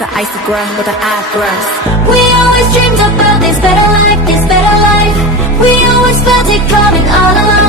like an icy girl with an eyeglass. We always dreamed about this better life, this better life. We always felt it coming all along.